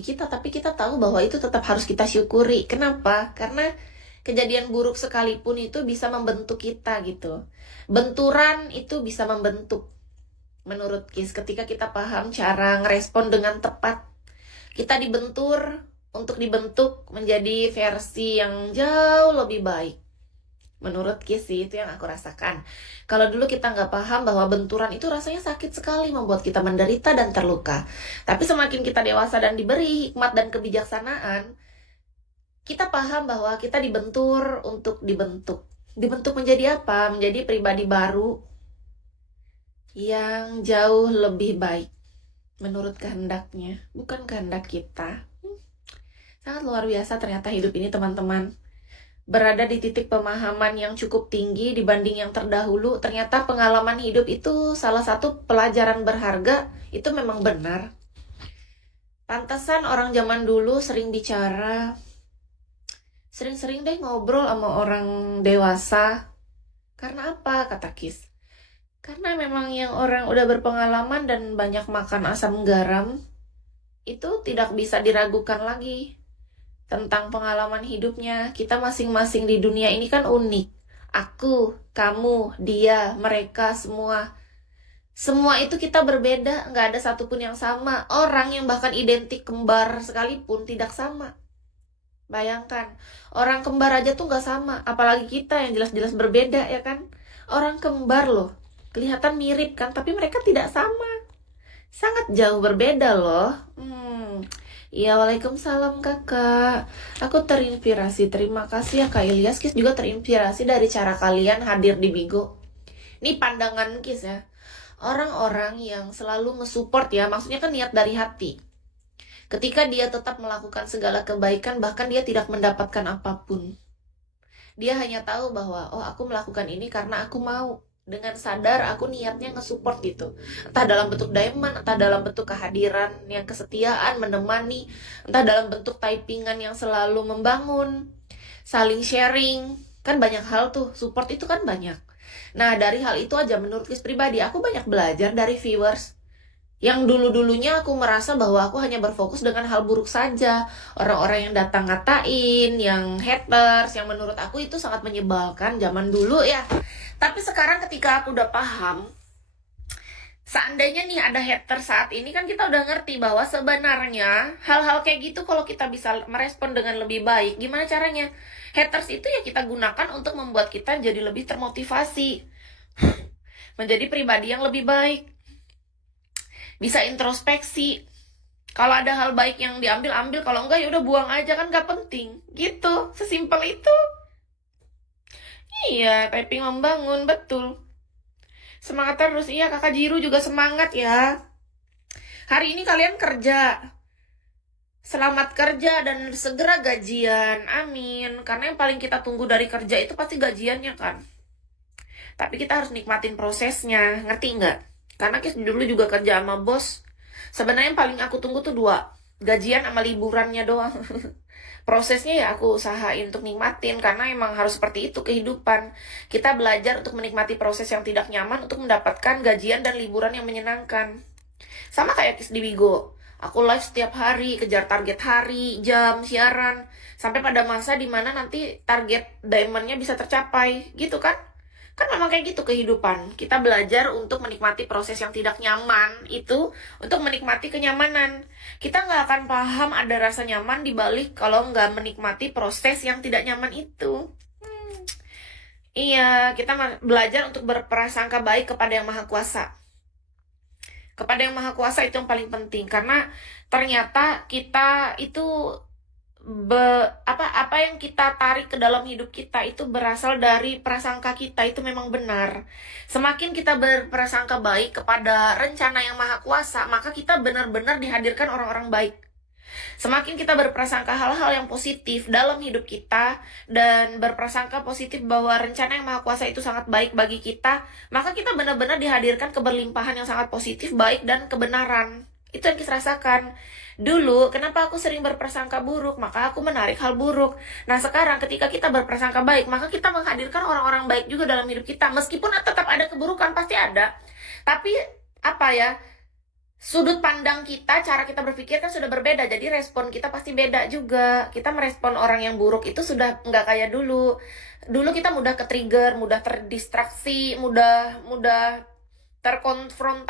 kita, tapi kita tahu bahwa itu tetap harus kita syukuri. Kenapa? Karena kejadian buruk sekalipun itu bisa membentuk kita gitu. Benturan itu bisa membentuk. Menurut Kis, ketika kita paham cara ngerespon dengan tepat, kita dibentur untuk dibentuk menjadi versi yang jauh lebih baik. Menurut Kis sih, itu yang aku rasakan. Kalau dulu kita nggak paham bahwa benturan itu rasanya sakit sekali, membuat kita menderita dan terluka. Tapi semakin kita dewasa dan diberi hikmat dan kebijaksanaan, kita paham bahwa kita dibentur untuk dibentuk. Dibentuk menjadi apa? Menjadi pribadi baru yang jauh lebih baik menurut kehendaknya, bukan kehendak kita. Sangat luar biasa ternyata hidup ini, teman-teman. Berada di titik pemahaman yang cukup tinggi dibanding yang terdahulu, ternyata pengalaman hidup itu salah satu pelajaran berharga. Itu memang benar. Pantesan orang zaman dulu sering bicara, sering-sering deh ngobrol sama orang dewasa. Karena apa, kata Kis? Karena memang yang orang udah berpengalaman dan banyak makan asam garam, itu tidak bisa diragukan lagi tentang pengalaman hidupnya. Kita masing-masing di dunia ini kan unik. Aku, kamu, dia, mereka, semua. Semua itu kita berbeda, nggak ada satupun yang sama. Orang yang bahkan identik kembar sekalipun tidak sama. Bayangkan, orang kembar aja tuh nggak sama. Apalagi kita yang jelas-jelas berbeda, ya kan? Orang kembar loh, kelihatan mirip kan, tapi mereka tidak sama. Sangat jauh berbeda loh. Iya, waalaikumsalam kakak. Aku terinspirasi. Terima kasih ya Kak Ilyas. Kis juga terinspirasi dari cara kalian hadir di Bigo. Ini pandangan Kis ya. Orang-orang yang selalu nge-support ya, maksudnya kan niat dari hati. Ketika dia tetap melakukan segala kebaikan, bahkan dia tidak mendapatkan apapun. Dia hanya tahu bahwa, oh aku melakukan ini karena aku mau. Dengan sadar aku niatnya nge-support gitu. Entah dalam bentuk diamond, entah dalam bentuk kehadiran yang kesetiaan, menemani, entah dalam bentuk typingan yang selalu membangun, saling sharing. Kan banyak hal tuh, support itu kan banyak. Nah dari hal itu aja menurut Kis pribadi, aku banyak belajar dari viewers. Yang dulu-dulunya aku merasa bahwa aku hanya berfokus dengan hal buruk saja. Orang-orang yang datang ngatain, yang haters, yang menurut aku itu sangat menyebalkan zaman dulu ya. Tapi sekarang ketika aku udah paham, seandainya nih ada hater saat ini, kan kita udah ngerti bahwa sebenarnya hal-hal kayak gitu kalau kita bisa merespon dengan lebih baik, gimana caranya? Haters itu ya kita gunakan untuk membuat kita jadi lebih termotivasi, menjadi pribadi yang lebih baik. Bisa introspeksi. Kalau ada hal baik yang diambil, ambil. Kalau enggak ya udah buang aja, kan gak penting. Gitu, sesimpel itu. Iya, typing membangun, betul. Semangat terus, iya kakak Jiru juga semangat ya. Hari ini kalian kerja. Selamat kerja dan segera gajian, amin. Karena yang paling kita tunggu dari kerja itu pasti gajiannya kan. Tapi kita harus nikmatin prosesnya, ngerti nggak? Karena Kis dulu juga kerja sama bos. Sebenarnya yang paling aku tunggu tuh dua, gajian sama liburannya doang. Prosesnya ya aku usahain untuk nikmatin, karena emang harus seperti itu kehidupan. Kita belajar untuk menikmati proses yang tidak nyaman untuk mendapatkan gajian dan liburan yang menyenangkan. Sama kayak Kis di Wigo. Aku live setiap hari, kejar target hari, jam, siaran. Sampai pada masa dimana nanti target diamondnya bisa tercapai, gitu kan? Kan memang kayak gitu kehidupan. Kita belajar untuk menikmati proses yang tidak nyaman itu untuk menikmati kenyamanan. Kita nggak akan paham ada rasa nyaman di balik kalau nggak menikmati proses yang tidak nyaman itu. Iya, kita belajar untuk berprasangka baik kepada Yang Maha Kuasa. Kepada Yang Maha Kuasa itu yang paling penting, karena ternyata kita itu apa yang kita tarik ke dalam hidup kita itu berasal dari prasangka kita, itu memang benar. Semakin kita berprasangka baik kepada rencana Yang Maha Kuasa, maka kita benar-benar dihadirkan orang-orang baik. Semakin kita berprasangka hal-hal yang positif dalam hidup kita dan berprasangka positif bahwa rencana Yang Maha Kuasa itu sangat baik bagi kita, maka kita benar-benar dihadirkan keberlimpahan yang sangat positif, baik, dan kebenaran. Itu yang kita rasakan. Dulu, kenapa aku sering berprasangka buruk? Maka aku menarik hal buruk. Nah, sekarang ketika kita berprasangka baik, maka kita menghadirkan orang-orang baik juga dalam hidup kita. Meskipun tetap ada keburukan, pasti ada. Tapi, apa ya, sudut pandang kita, cara kita berpikir kan sudah berbeda, jadi respon kita pasti beda juga. Kita merespon orang yang buruk itu sudah nggak kayak dulu. Dulu kita mudah ke-trigger, mudah terdistraksi, mudah terkonfrontasi